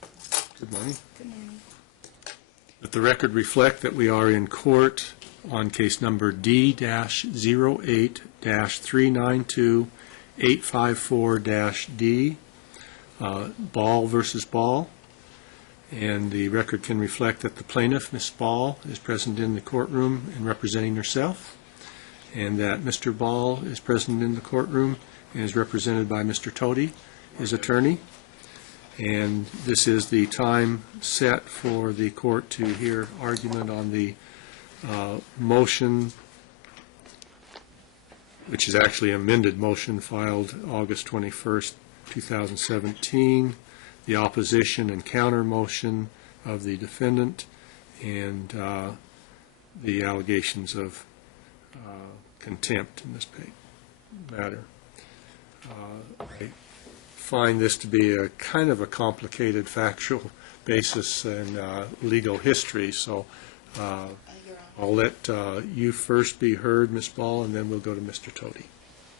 Good morning. Good morning. Let the record reflect that we are in court on case number D-08-392854-D, Ball versus Ball. And the record can reflect that the plaintiff, Ms. Ball, is present in the courtroom and representing herself, and that Mr. Ball is present in the courtroom and is represented by Mr. Tody, his attorney. And this is the time set for the court to hear argument on the motion, which is actually amended motion filed August 21st, 2017, the opposition and counter motion of the defendant, and the allegations of contempt in this matter. I find this to be a kind of a complicated factual basis and legal history, so I'll let you first be heard, Ms. Ball, and then we'll go to Mr. Tody.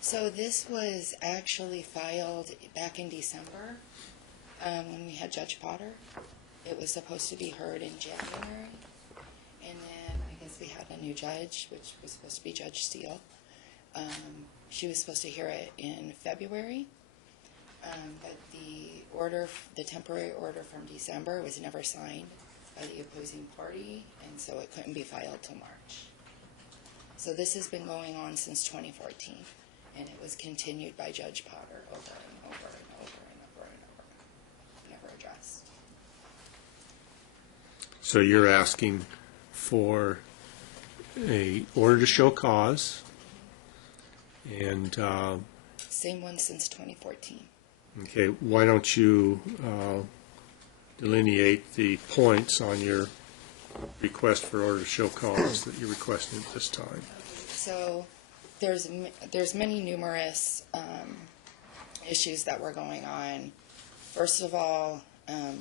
So this was actually filed back in December when we had Judge Potter. It was supposed to be heard in January, and then I guess we had a new judge, which was supposed to be Judge Steele. She was supposed to hear it in February. But the temporary order from December was never signed by the opposing party, and so it couldn't be filed till March. So this has been going on since 2014, and it was continued by Judge Potter over and over and over and over and over, never addressed. So you're asking for a order to show cause, and Same one since 2014. okay, why don't you delineate the points on your request for order to show cause that you're requesting at this time? So there's many numerous issues that were going on. First of all,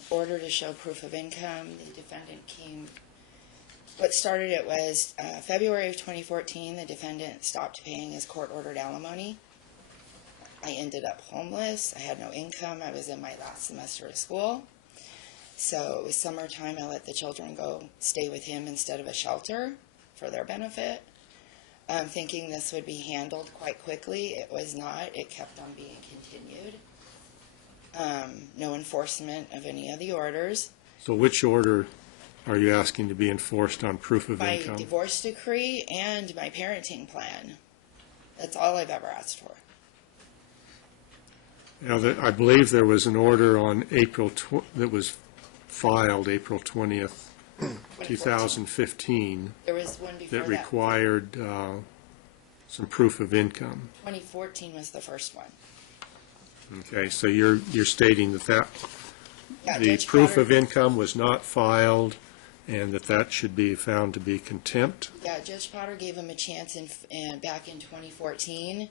order to show proof of income. The defendant came. What started it was February of 2014. The defendant stopped paying his court-ordered alimony. I ended up homeless. I had no income. I was in my last semester of school. So it was summertime. I let the children go stay with him instead of a shelter for their benefit, thinking this would be handled quite quickly. It was not. It kept on being continued. No enforcement of any of the orders. So which order are you asking to be enforced on proof of income? My divorce decree and my parenting plan. That's all I've ever asked for. Now, I believe there was an order on that was filed April 20th, 2015, There was one before that that. required some proof of income. 2014 was the first one. Okay, so you're stating that Yeah, the Judge proof Potter- of income was not filed and that should be found to be contempt? Yeah, Judge Potter gave him a chance back in 2014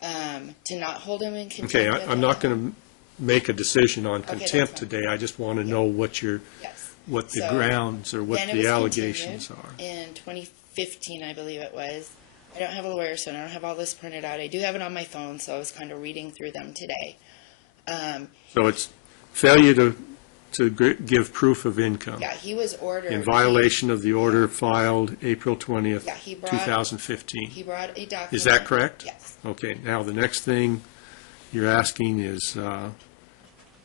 to not hold him in contempt. Okay, I'm not going to make a decision on Okay, contempt that's fine. today. I just want to know what Yes. the So, grounds or what then it the was allegations continued are. In 2015, I believe it was. I don't have a lawyer, so I don't have all this printed out. I do have it on my phone, so I was kind of reading through them today. So it's failure to give proof of income Yeah, he was ordered. in violation of the order filed April 20th, Yeah, he brought- 2015. He brought a document. Is that correct? Yes. Okay, now the next thing you're asking is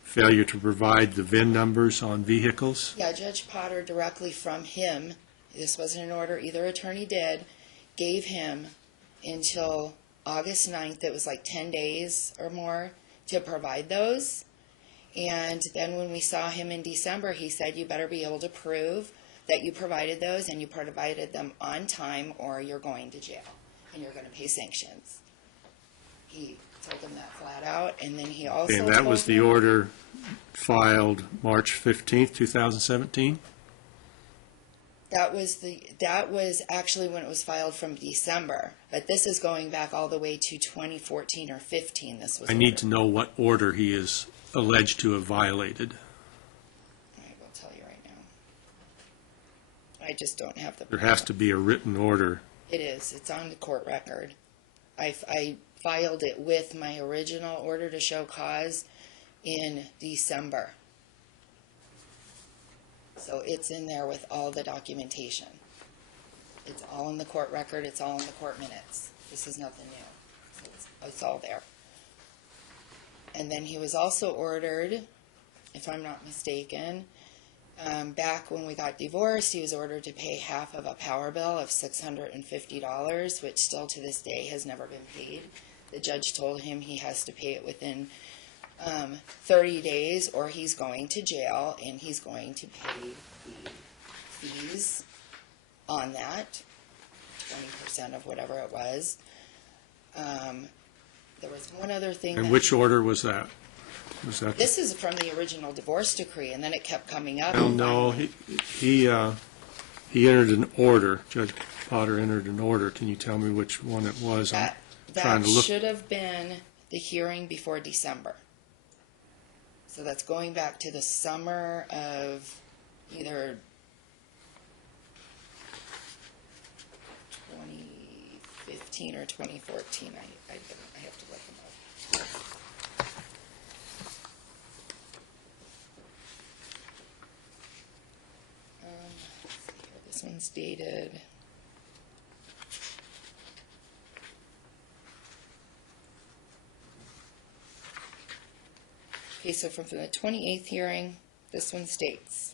failure to provide the VIN numbers on vehicles? Yeah, Judge Potter directly from him, this wasn't an order either attorney did, gave him until August 9th, it was like 10 days or more, to provide those. And then when we saw him in December, he said, you better be able to prove that you provided those and you provided them on time or you're going to jail and you're going to pay sanctions. He told him that flat out, and then he also And that was told the him- order filed March 15th, 2017? That was actually when it was filed from December, but this is going back all the way to 2014 or 15. This was. I need to know what order he is alleged to have violated. I will tell you right now. I just don't have the. There has to be a written order. It is. It's on the court record. I filed it with my original order to show cause in December. So it's in there with all the documentation. It's all in the court record, it's all in the court minutes. This is nothing new. So it's all there. And then he was also ordered, if I'm not mistaken, back when we got divorced, he was ordered to pay half of a power bill of $650, which still to this day has never been paid. The judge told him he has to pay it within 30 days or he's going to jail, and he's going to pay the fees on that, 20% of whatever it was. There was one other thing. And which order was that? Was that? This is from the original divorce decree, and then it kept coming up. Well, no, he entered an order. Judge Potter entered an order. Can you tell me which one it was? I'm trying That to look. should have been the hearing before December. So that's going back to the summer of either 2015 or 2014. I have to look them up. Let's see here. This one's dated. Okay, so from the 28th hearing, this one states,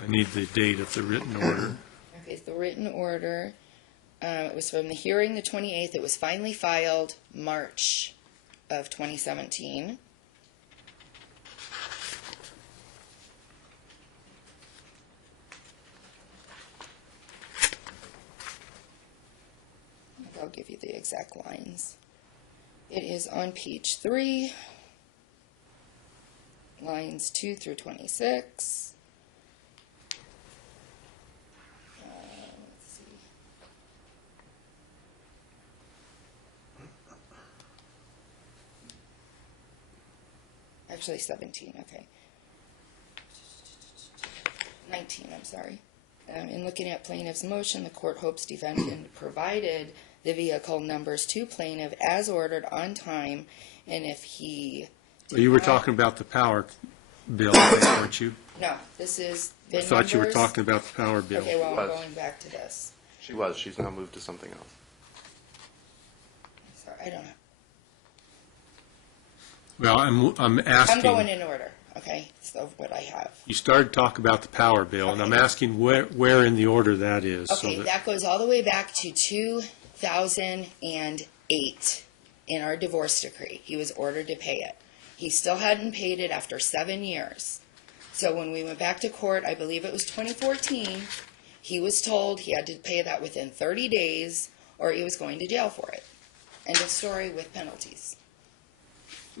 I need the date of the written order. okay, the written order, it was from the hearing the 28th. It was finally filed March of 2017. I'll give you the exact lines. It is on page 3, lines 2 through 26. Let's see. Actually, 17, okay. 19, I'm sorry. In looking at plaintiff's motion, the court hopes defendant provided the vehicle numbers to plaintiff as ordered on time, and if he... Well, you were talking about the power bill, weren't you? No, this is I VIN thought you were numbers. talking about the power bill. Okay, well, I'm Was. going back to this. She was. She's now moved to something else. Sorry, I don't know. Well, I'm asking. I'm going in order, okay, so what I have. You started to talk about the power bill, and I'm Okay. asking where in the order that is. Okay, that goes all the way back to 2008 in our divorce decree. He was ordered to pay it. He still hadn't paid it after 7 years. So when we went back to court, I believe it was 2014, he was told he had to pay that within 30 days or he was going to jail for it. End of story with penalties.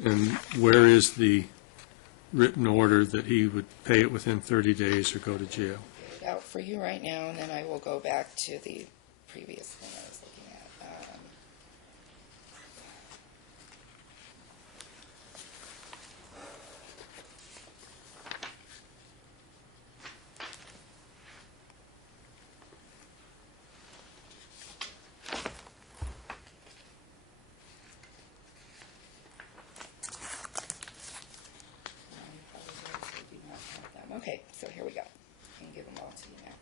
And where is the written order that he would pay it within 30 days or go to jail? Get it out for you right now, and then I will go back to the previous thing I was looking at. Okay, so here we go. I can give them all to you now.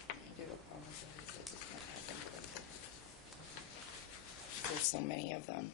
I do apologize, I just don't have them printed. There's so many of them.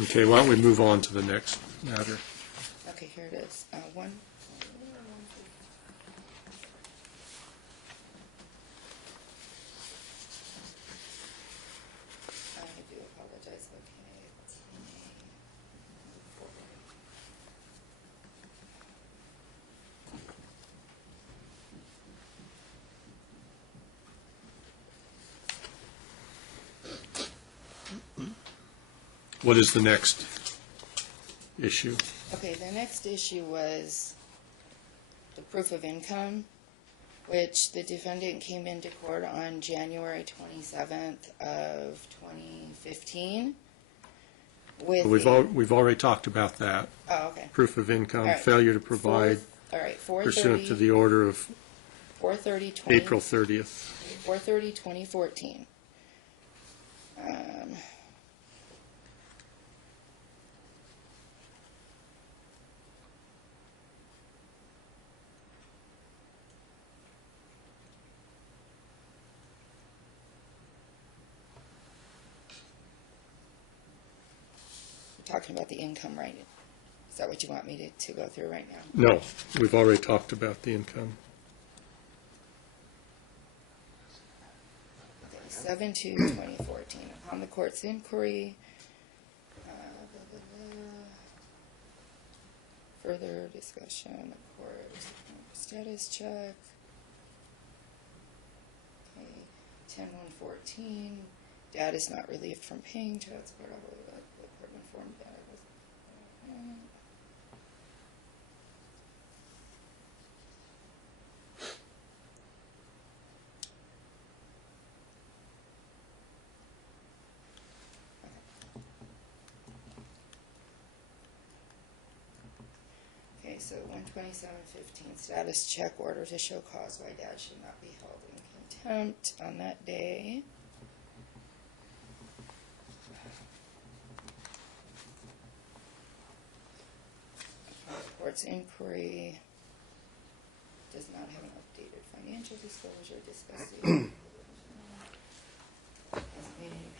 Okay, why don't we move on to the next matter? Okay, here it is. One. I do apologize. Okay. What is the next issue? Okay, the next issue was the proof of income, which the defendant came into court on January 27th of 2015. With We've already talked about that. Oh, okay. Proof of income, All right. failure to provide All right, pursuant to the order of 4/30/20 April 30th. 4/30/2014. Talking about the income, right? Is that what you want me to go through right now? No, we've already talked about the income. 7/2/2014. Upon the court's inquiry, further discussion, of course, status check. Okay, 10/1/14. Dad is not relieved from paying child support. The court informed dad was. Okay, so 1/27/15 status check, order to show cause why dad should not be held in contempt on that day. Court's inquiry does not have an updated financial disclosure discussing.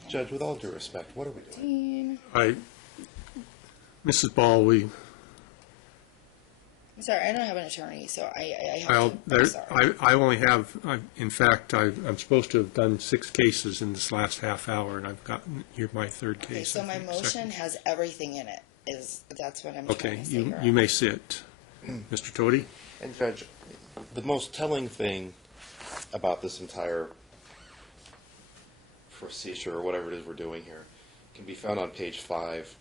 Judge, with all due respect, what are we doing? Mrs. Ball, I'm sorry, I don't have an attorney, so I have to, I'm sorry. I only have, in fact, I'm supposed to have done 6 cases in this last half hour, and I've gotten, you're my third case. Okay, so I my think, motion second. has everything in it, that's what I'm Okay, trying to say. you may sit. Mr. Tody? And Judge, the most telling thing about this entire procedure, or whatever it is we're doing here, can be found on page 5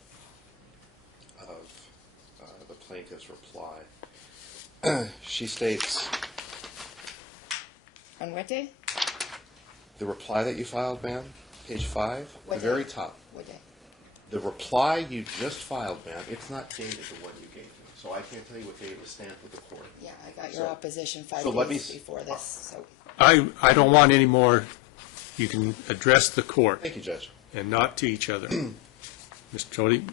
of the plaintiff's reply. She states, On what day? the reply that you filed, ma'am, page 5, What the very day? top. What day? The reply you just filed, ma'am, it's not dated the one you gave me, so I can't tell you what date it was stamped with the court. Yeah, I got your So- opposition 5 so let me days before this, so. I don't want any more, you can address the court Thank you, Judge. and not to each other. Mr. Tody?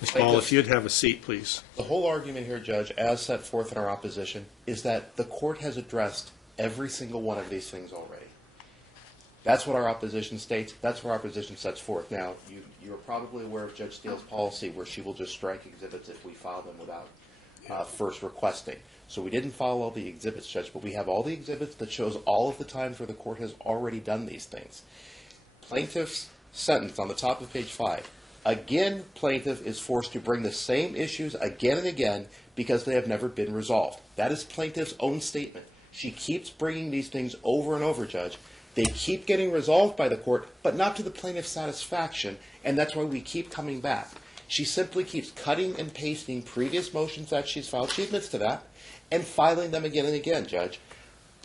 Ms. Ball, if you'd have a seat, please. The whole argument here, Judge, as set forth in our opposition, is that the court has addressed every single one of these things already. That's what our opposition states. That's what our opposition sets forth. Now, you're probably aware of Judge Steele's policy where she will just strike exhibits if we file them without first requesting. So we didn't follow all the exhibits, Judge, but we have all the exhibits that shows all of the times where the court has already done these things. Plaintiff's sentence on the top of page 5. Again, plaintiff is forced to bring the same issues again and again because they have never been resolved. That is plaintiff's own statement. She keeps bringing these things over and over, Judge. They keep getting resolved by the court, but not to the plaintiff's satisfaction, and that's why we keep coming back. She simply keeps cutting and pasting previous motions that she's filed, she admits to that, and filing them again and again, Judge.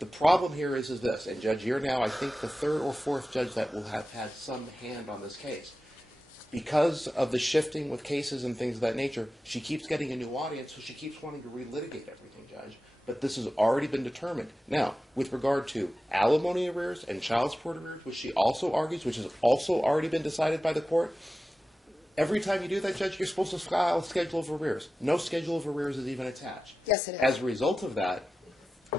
The problem here is this, and Judge, you're now, I think, the third or fourth judge that will have had some hand on this case. Because of the shifting with cases and things of that nature, she keeps getting a new audience, so she keeps wanting to relitigate everything, Judge. But this has already been determined. Now, with regard to alimony arrears and child support arrears, which she also argues, which has also already been decided by the court, every time you do that, Judge, you're supposed to file a schedule of arrears. No schedule of arrears is even attached. Yes, it is. As a result of that,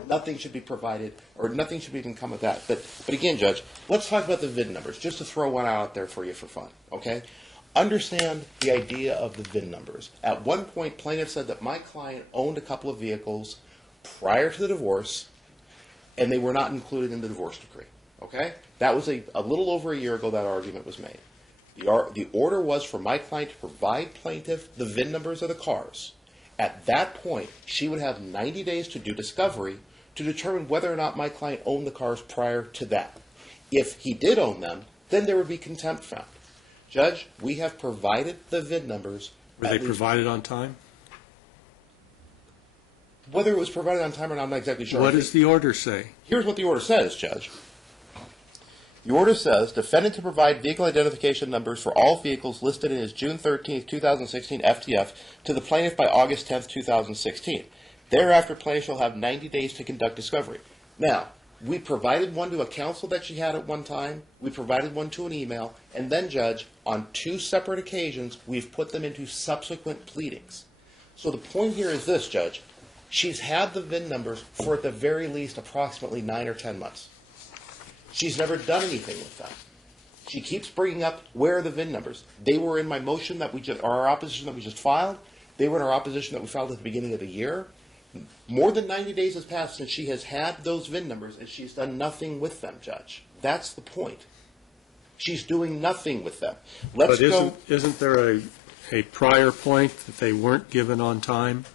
nothing should be provided, or nothing should even come of that. But again, Judge, let's talk about the VIN numbers, just to throw one out there for you for fun, okay? Understand the idea of the VIN numbers. At one point, plaintiff said that my client owned a couple of vehicles prior to the divorce, and they were not included in the divorce decree, okay? That was a little over a year ago that argument was made. The order was for my client to provide plaintiff the VIN numbers of the cars. At that point, she would have 90 days to do discovery to determine whether or not my client owned the cars prior to that. If he did own them, then there would be contempt found. Judge, we have provided the VIN numbers. Were they provided on time? Whether it was provided on time or not, I'm not exactly sure. What does the order say? Here's what the order says, Judge. The order says, defendant to provide vehicle identification numbers for all vehicles listed in his June 13, 2016 FTF to the plaintiff by August 10, 2016. Thereafter, plaintiff shall have 90 days to conduct discovery. Now, we provided one to a counsel that she had at one time. We provided one to an email. And then, Judge, on two separate occasions, we've put them into subsequent pleadings. So the point here is this, Judge. She's had the VIN numbers for at the very least approximately 9 or 10 months. She's never done anything with them. She keeps bringing up, where are the VIN numbers? They were in my motion that or our opposition that we just filed. They were in our opposition that we filed at the beginning of the year. More than 90 days has passed since she has had those VIN numbers, and she's done nothing with them, Judge. That's the point. She's doing nothing with them. Let's go. Isn't there a prior point that they weren't given on time?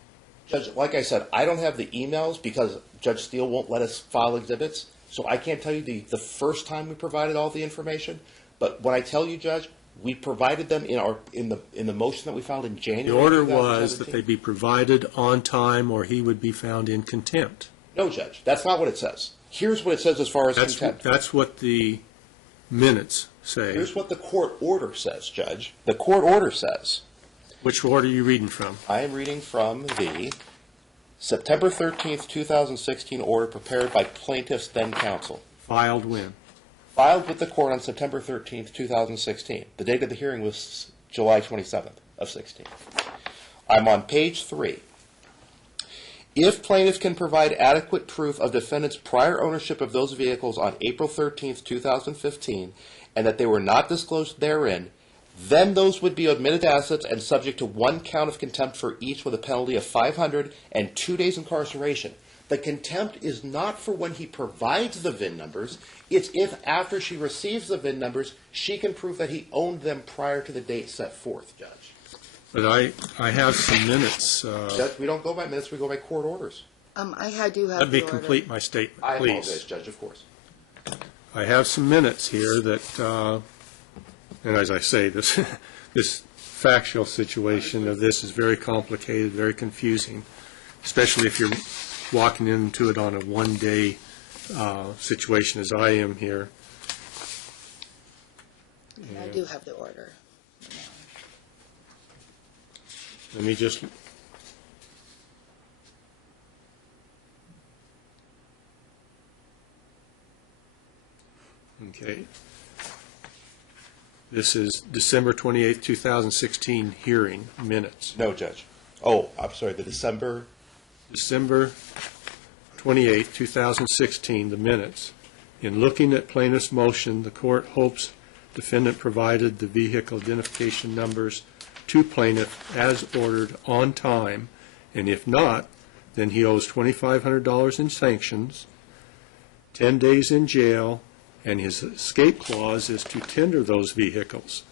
Judge, like I said, I don't have the emails because Judge Steele won't let us file exhibits. So I can't tell you the first time we provided all the information, but when I tell you, Judge, we provided them in the motion that we filed in January. The order was that they be provided on time, or he would be found in contempt. No, Judge, that's not what it says. Here's what it says as far as contempt. That's what the minutes say. Here's what the court order says, Judge. The court order says. Which order are you reading from? I am reading from the September 13th, 2016 order prepared by plaintiff's then counsel. Filed when? Filed with the court on September 13th, 2016. The date of the hearing was July 27th of 16. I'm on page 3. If plaintiff can provide adequate proof of defendant's prior ownership of those vehicles on April 13th, 2015, and that they were not disclosed therein, then those would be admitted assets and subject to 1 count of contempt for each with a penalty of $500 and 2 days incarceration. The contempt is not for when he provides the VIN numbers. It's if after she receives the VIN numbers, she can prove that he owned them prior to the date set forth, Judge. But I have some minutes. Judge, we don't go by minutes, we go by court orders. I do have Let me the order. complete my statement, I please. apologize, Judge, of course. I have some minutes here that, and as I say, this factual situation of this is very complicated, very confusing, especially if you're walking into it on a one-day situation as I am here. And I do have the order. Let me just, okay. This is December 28th, 2016 hearing minutes. No, Judge. Oh, I'm sorry, the December 28th, 2016, the minutes. In looking at plaintiff's motion, the court hopes defendant provided the vehicle identification numbers to plaintiff as ordered on time, and if not, then he owes $2,500 in sanctions, 10 days in jail, and his escape clause is to tender those vehicles.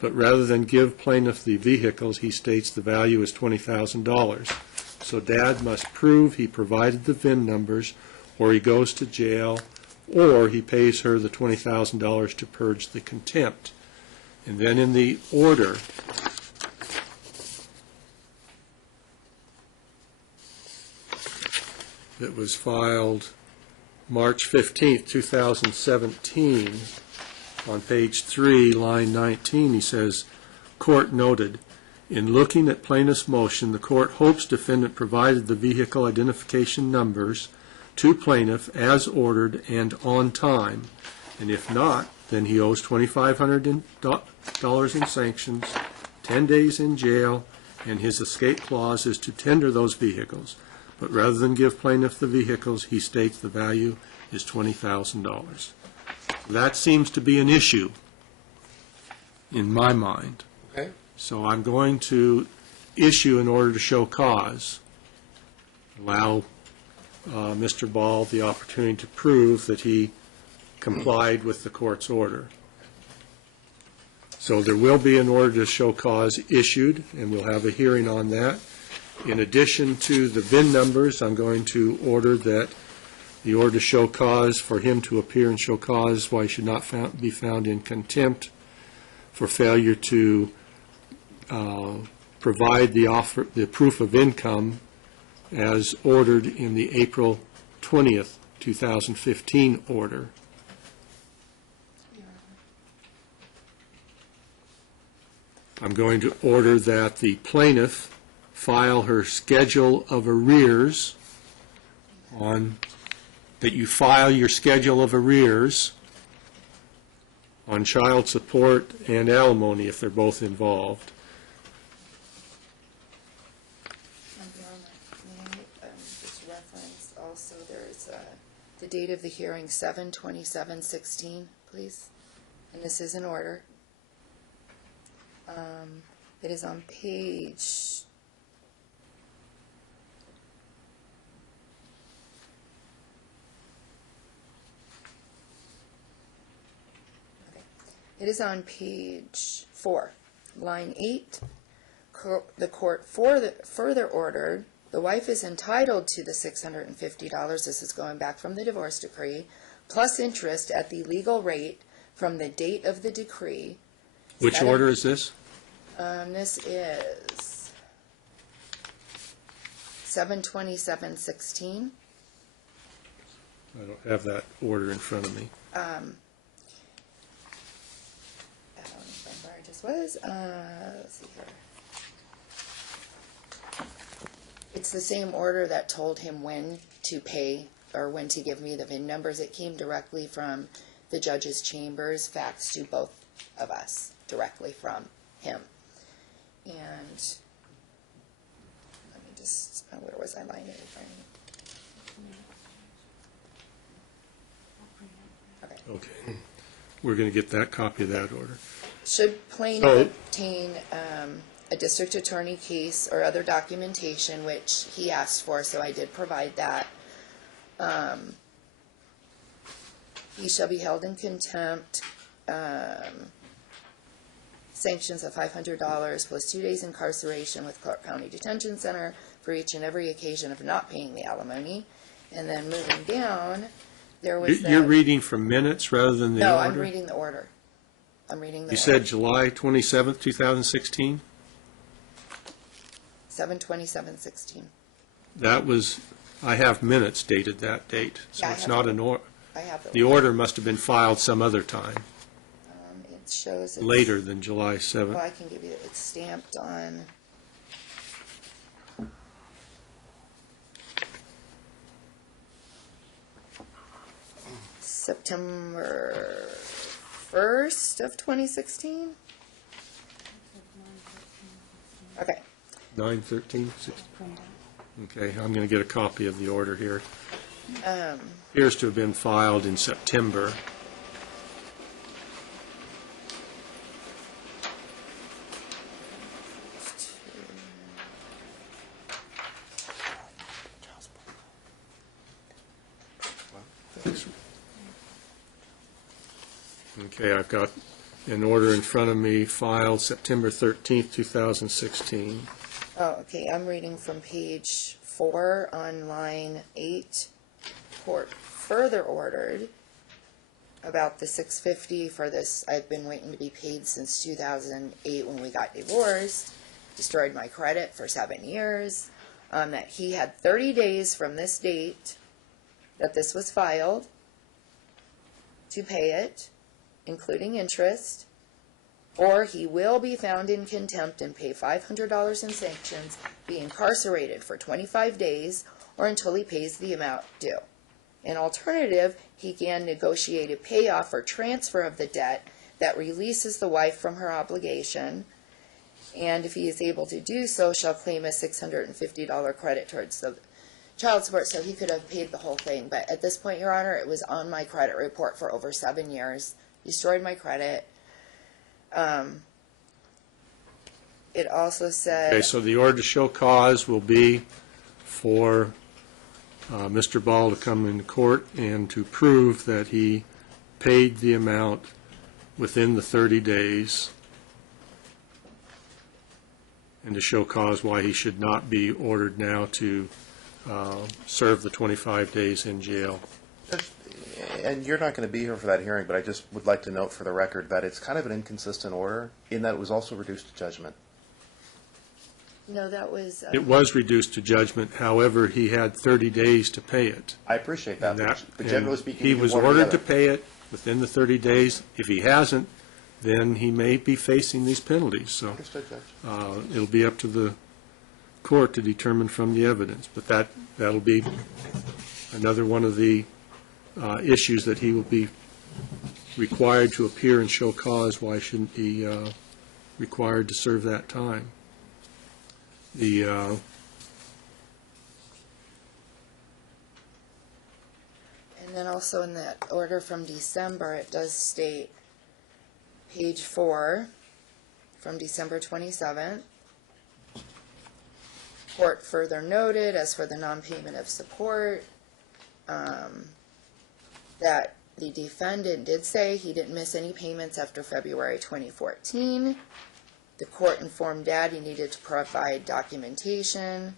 But rather than give plaintiff the vehicles, he states the value is $20,000. So Dad must prove he provided the VIN numbers, or he goes to jail, or he pays her the $20,000 to purge the contempt. And then in the order, that was filed March 15th, 2017, on page 3, line 19, he says, "Court noted, in looking at plaintiff's motion, the court hopes defendant provided the vehicle identification numbers to plaintiff as ordered and on time, and if not, then he owes $2,500 in sanctions, 10 days in jail, and his escape clause is to tender those vehicles. But rather than give plaintiff the vehicles, he states the value is $20,000. That seems to be an issue in my mind. Okay. So I'm going to issue an order to show cause, allow Mr. Ball the opportunity to prove that he complied with the court's order. So there will be an order to show cause issued, and we'll have a hearing on that. In addition to the VIN numbers, I'm going to order that the order to show cause for him to appear and show cause why he should not be found in contempt for failure to provide the proof of income as ordered in the April 20th, 2015 order. I'm going to order that the plaintiff file her schedule of arrears that you file your schedule of arrears on child support and alimony if they're both involved. Just reference also, there's the date of the hearing, 7/27/16, please. And this is in order. It is on page It is on page 4, line 8. The court further ordered the wife is entitled to the $650, this is going back from the divorce decree, plus interest at the legal rate from the date of the decree. Which order is this? This is 7/27/16. I don't have that order in front of me. I don't remember where I just was. Let's see here. It's the same order that told him when to pay or when to give me the VIN numbers. It came directly from the judge's chambers, faxed to both of us, directly from him. And let me just, where was I lying in front of me? Okay. Okay. We're going to get that copy of that order. Should plaintiff obtain a district attorney case or other documentation, which he asked for, so I did provide that, he shall be held in contempt, sanctions of $500 plus 2 days incarceration with Clark County Detention Center for each and every occasion of not paying the alimony. And then moving down, there was that. You're reading from minutes rather than the order? No, I'm reading the order. I'm reading the order. You said July 27th, 2016? 7/27/16. That was, I have minutes dated that date, so Yeah, it's not an order. I have The order must have been filed some other time, It shows it's, later than July well, 7th. I can give you, it's stamped on. September 1st of 2016? Okay. 9/13/16? Okay, I'm going to get a copy of the order here. Appears to have been filed in September. Okay, I've got an order in front of me filed September 13th, 2016. Oh, okay, I'm reading from page 4 on line 8. Court further ordered about the $650 for this. I've been waiting to be paid since 2008 when we got divorced. Destroyed my credit for 7 years. That he had 30 days from this date that this was filed, to pay it, including interest, or he will be found in contempt and pay $500 in sanctions, be incarcerated for 25 days, or until he pays the amount due. An alternative, he can negotiate a payoff or transfer of the debt that releases the wife from her obligation, and if he is able to do so, shall claim a $650 credit towards the child support, so he could have paid the whole thing. But at this point, Your Honor, it was on my credit report for over 7 years, destroyed my credit. It also said... Okay, so the order to show cause will be for Mr. Ball to come into court and to prove that he paid the amount within the 30 days and to show cause why he should not be ordered now to serve the 25 days in jail. And you're not going to be here for that hearing, but I just would like to note for the record that it's kind of an inconsistent order in that it was also reduced to judgment. No, that was... It was reduced to judgment, however, he had 30 days to pay it. I appreciate that, but generally speaking... He was ordered to pay it within the 30 days. If he hasn't, then he may be facing these penalties. So Understood, Judge. it'll be up to the court to determine from the evidence. But that'll be another one of the issues that he will be required to appear and show cause why shouldn't he required to serve that time. And then also in that order from December, it does state, page 4, from December 27th, court further noted, as for the non-payment of support, that the defendant did say he didn't miss any payments after February 2014. The court informed Dad he needed to provide documentation.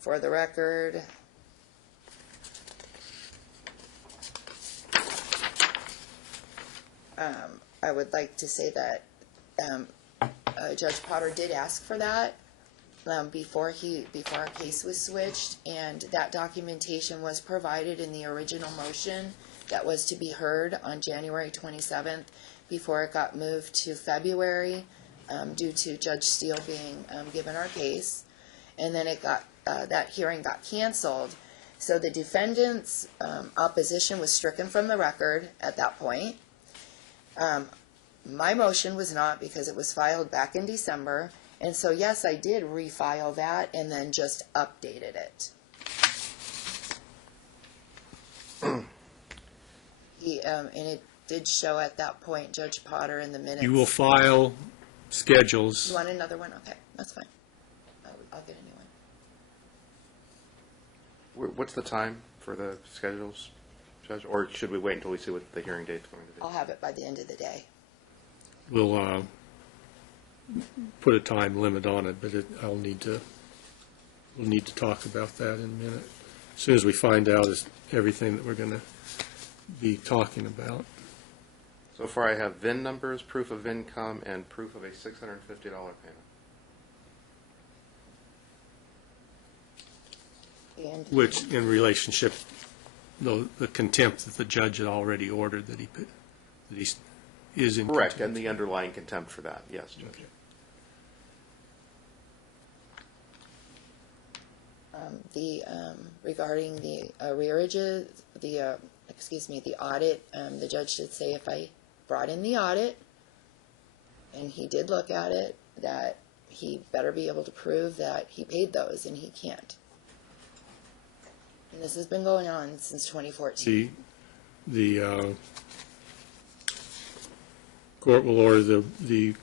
For the record, I would like to say that Judge Potter did ask for that before our case was switched, and that documentation was provided in the original motion that was to be heard on January 27th before it got moved to February due to Judge Steele being given our case, and then that hearing got canceled. So the defendant's opposition was stricken from the record at that point. My motion was not, because it was filed back in December, and so yes, I did refile that and then just updated it. And it did show at that point, Judge Potter, in the minutes. You will file schedules. You want another one? Okay, that's fine. I'll get a new one. What's the time for the schedules, Judge? Or should we wait until we see what the hearing date's going to be? I'll have it by the end of the day. We'll put a time limit on it, but we'll need to talk about that in a minute. As soon as we find out is everything that we're going to be talking about. So far I have VIN numbers, proof of income, and proof of a $650 payment. Which, in relationship, the contempt that the judge had already ordered that he is in Correct, contempt. and the underlying contempt for that, yes, Judge. Okay. Regarding the arrearages, the audit, the judge did say if I brought in the audit, and he did look at it, that he better be able to prove that he paid those, and he can't. And this has been going on since 2014. The court will order the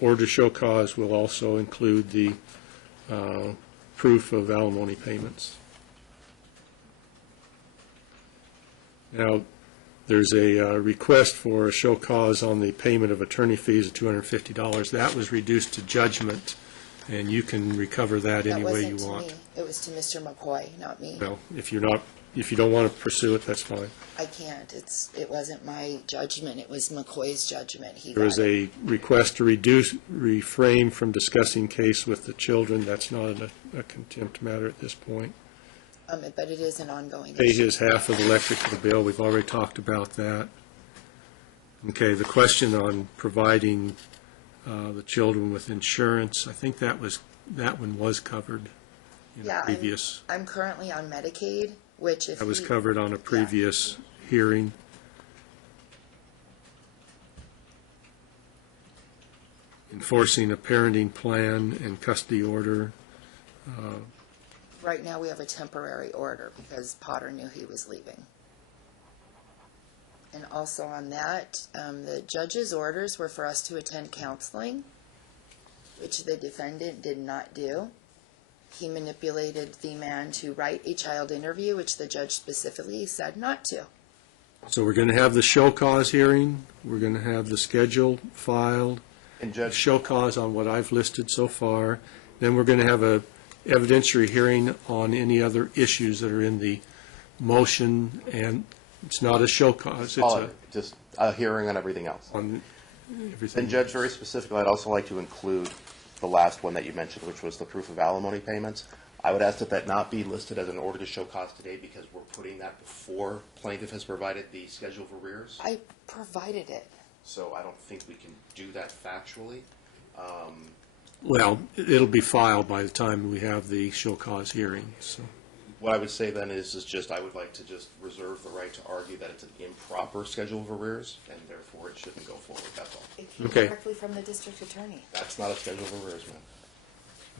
order to show cause will also include the proof of alimony payments. Now, there's a request for a show cause on the payment of attorney fees of $250. That was reduced to judgment, and you can recover that any way you want. That wasn't to me. It was to Mr. McCoy, not me. Well, if you don't want to pursue it, that's fine. I can't. It wasn't my judgment. It was McCoy's judgment. There is a request to refrain from discussing case with the children. That's not a contempt matter at this point. But it is an ongoing Pay issue. his half of the electrical bill, we've already talked about that. Okay, the question on providing the children with insurance, I think that one was covered in a Yeah, previous, I'm currently on Medicaid, which if that was he- covered on a previous hearing. Enforcing a parenting plan and custody order. Right now, we have a temporary order because Potter knew he was leaving. And also on that, the judge's orders were for us to attend counseling, which the defendant did not do. He manipulated the man to write a child interview, which the judge specifically said not to. So we're going to have the show cause hearing, we're going to have the schedule filed, And Judge, show cause on what I've listed so far, then we're going to have a evidentiary hearing on any other issues that are in the motion, and it's not a show cause, it's just a hearing on everything else. on everything. And Judge, very specifically, I'd also like to include the last one that you mentioned, which was the proof of alimony payments. I would ask that that not be listed as an order to show cause today because we're putting that before plaintiff has provided the schedule of arrears. I provided it. So I don't think we can do that factually. Well, it'll be filed by the time we have the show cause hearing, so. What I would say then is just I would like to just reserve the right to argue that it's an improper schedule of arrears, and therefore it shouldn't go forward, that's all. It came Okay. directly from the district attorney. That's not a schedule of arrears, man.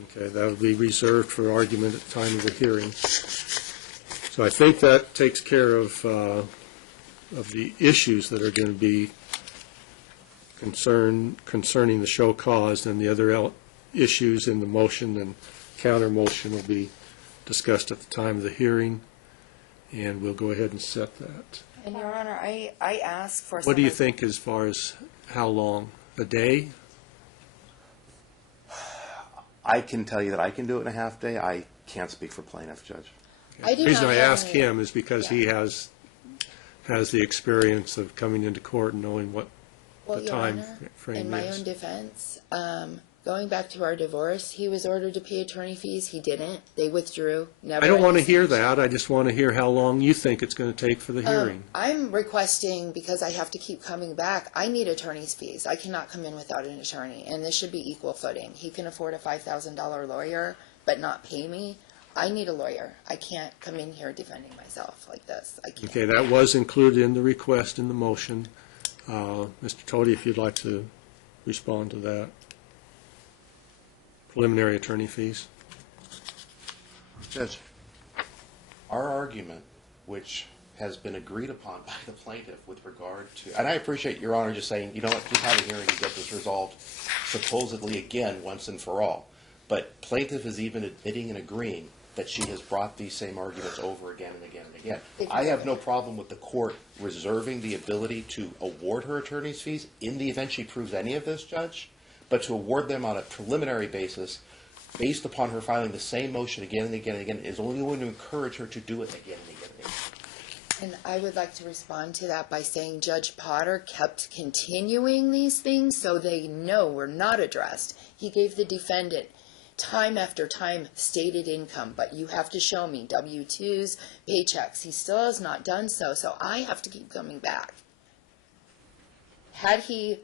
Okay, that'll be reserved for argument at the time of the hearing. So I think that takes care of the issues that are going to be concerning the show cause, and the other issues in the motion and counter motion will be discussed at the time of the hearing, and we'll go ahead and set that. And Your Honor, I asked for some. What do you of- think as far as how long? A day? I can tell you that I can do it in a half day. I can't speak for plaintiff, Judge. I do The reason not I have ask any- him is because he Yeah. has the experience of coming into court and knowing what Well, the Your time Honor, frame in my is. own defense, going back to our divorce, he was ordered to pay attorney fees. He didn't. They withdrew. Never. I don't want to had hear a sanction. that. I just want to hear how long you think it's going to take for the hearing. I'm requesting, because I have to keep coming back, I need attorney's fees. I cannot come in without an attorney, and this should be equal footing. He can afford a $5,000 lawyer, but not pay me. I need a lawyer. I can't come in here defending myself like this. I can't. Okay, that was included in the request in the motion. Mr. Tody, if you'd like to respond to that. Preliminary attorney fees. Judge, our argument, which has been agreed upon by the plaintiff with regard to, and I appreciate Your Honor just saying, you know what, just have a hearing to get this resolved supposedly again once and for all. But plaintiff is even admitting and agreeing that she has brought these same arguments over again and again and again. I have no problem with the court reserving the ability to award her attorney's fees in the event she proves any of this, Judge, but to award them on a preliminary basis based upon her filing the same motion again and again and again is only going to encourage her to do it again and again and again. And I would like to respond to that by saying Judge Potter kept continuing these things so they know were not addressed. He gave the defendant time after time stated income, but you have to show me W-2s, paychecks. He still has not done so, so I have to keep coming back. Had he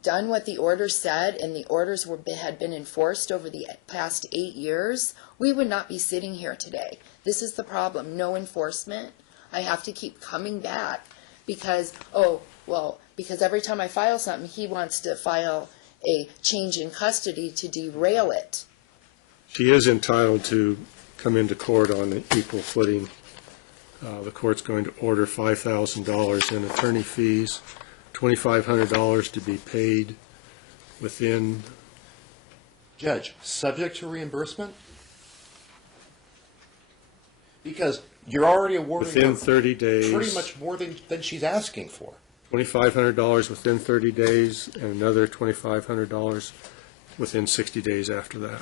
done what the order said and the orders had been enforced over the past 8 years, we would not be sitting here today. This is the problem, no enforcement. I have to keep coming back because, because every time I file something, he wants to file a change in custody to derail it. She is entitled to come into court on an equal footing. The court's going to order $5,000 in attorney fees, $2,500 to be paid within, Judge, subject to reimbursement? Because you're already awarding within her 30 days. pretty much more than she's asking for. $2,500 within 30 days, and another $2,500 within 60 days after that.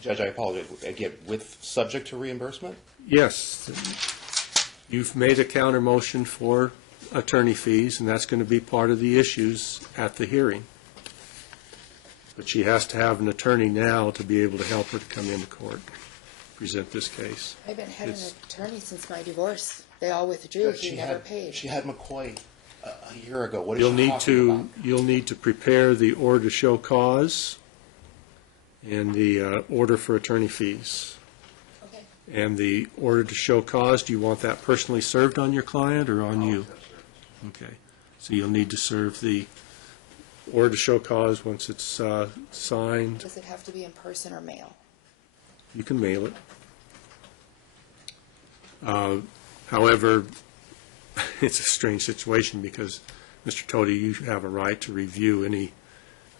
Judge, I apologize. Again, with subject to reimbursement? Yes, you've made a counter motion for attorney fees, and that's going to be part of the issues at the hearing. But she has to have an attorney now to be able to help her to come into court. present this case. I've been had an It's- attorney since my divorce. They all withdrew. He never paid. She had McCoy a year ago. What is You'll she need talking about? you'll need to prepare the order to show cause and the order for attorney fees. Okay. And the order to show cause, do you want that personally served on your client or on you? Okay. So you'll need to serve the order to show cause once it's signed. Does it have to be in person or mail? You can mail it. However, it's a strange situation because, Mr. Tody, you have a right to review any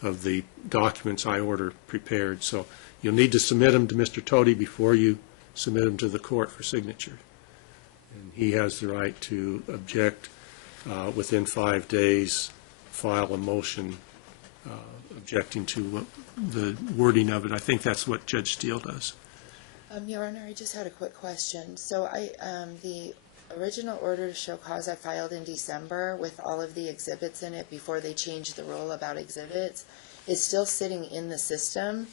of the documents I order prepared. So you'll need to submit them to Mr. Tody before you submit them to the court for signature. And he has the right to object within 5 days, file a motion objecting to the wording of it. I think that's what Judge Steele does. Your Honor, I just had a quick question. So the original order to show cause I filed in December with all of the exhibits in it before they changed the rule about exhibits is still sitting in the system.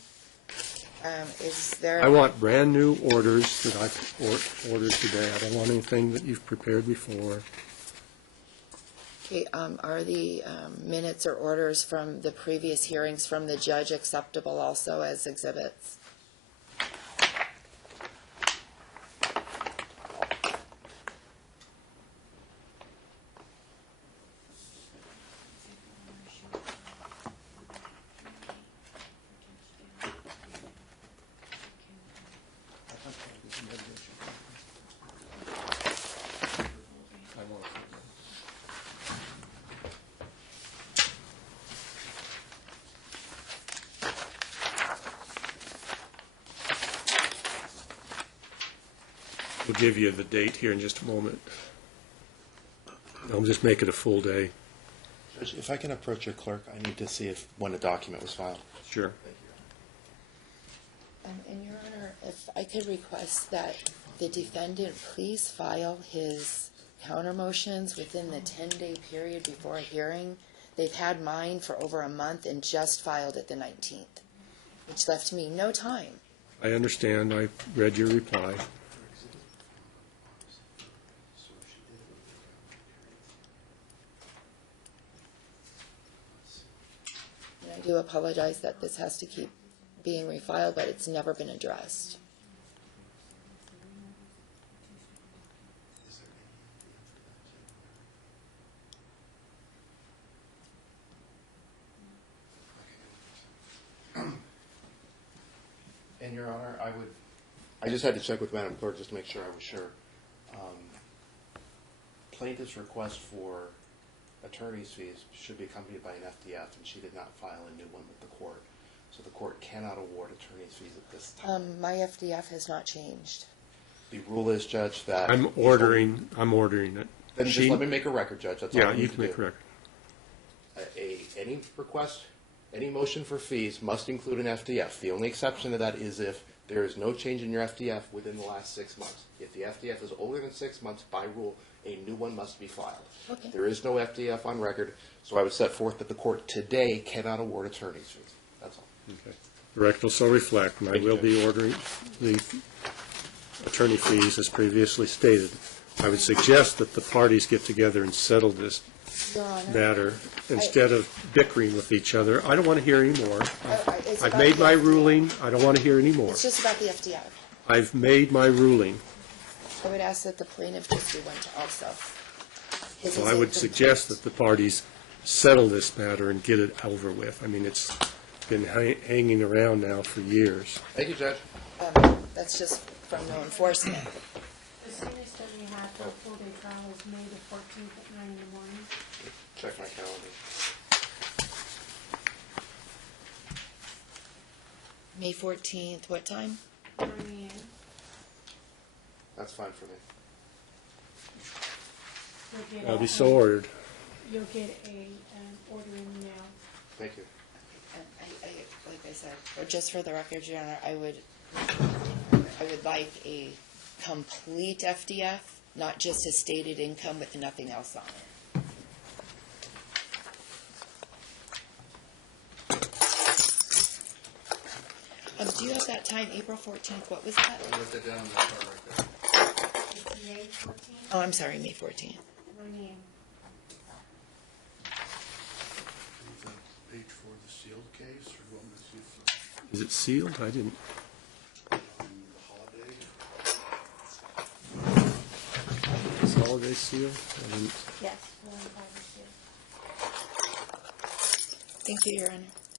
Is there? I want brand-new orders that I've ordered today. I don't want anything that you've prepared before. Okay, are the minutes or orders from the previous hearings from the judge acceptable also as exhibits? We'll give you the date here in just a moment. I'll just make it a full day. Judge, if I can approach your clerk, I need to see when a document was filed. Sure. And Your Honor, if I could request that the defendant please file his counter motions within the 10-day period before a hearing. They've had mine for over a month and just filed it the 19th, which left me no time. I understand. I read your reply. And I do apologize that this has to keep being refiled, but it's never been addressed. And Your Honor, I just had to check with Madam Clerk just to make sure I was sure. Plaintiff's request for attorney's fees should be accompanied by an FDF, and she did not file a new one with the court. So the court cannot award attorney's fees at this time. My FDF has not changed. The rule is, Judge, that... I'm ordering it. Then just let me make a record, Judge. That's all Yeah, I need you to can make do. a record. Any request, any motion for fees must include an FDF. The only exception to that is if there is no change in your FDF within the last 6 months. If the FDF is older than 6 months, by rule, a new one must be filed. Okay. There is no FDF on record, so I would set forth that the court today cannot award attorney's fees. That's all. Okay. The record will so reflect, and I Thank you, will Judge. be ordering the attorney fees as previously stated. I would suggest that the parties get together and settle this Your Honor. matter instead of bickering with each other. I don't want to hear any more. It's I've about made the my FDF. ruling. I don't want to hear any more. It's just about the FDF. I've made my ruling. I would ask that the plaintiff just do one also. His So is I would incomplete. suggest that the parties settle this matter and get it over with. I mean, it's been hanging around now for years. Thank you, Judge. That's just from no enforcement. The soonest that we have for a full-day trial is May the 14th at 9 in the morning. Check my calendar. May 14th, what time? 9 a.m. That's fine for me. You'll get I'll a- be so ordered. You'll get an order in the mail. Thank you. And like I said, or just for the record, Your Honor, I would like a complete FDF, not just a stated income with nothing else on it. Do you have that time, April 14th? What was that? I wrote that down in the chart right there. It's May 14th. Oh, I'm sorry, May 14th. No name. Is that page for the sealed case, or do you want me to see if Is it sealed? I didn't. the holiday? Is holiday sealed? I didn't. Yes, 1 5 or 2. Thank you, Your Honor.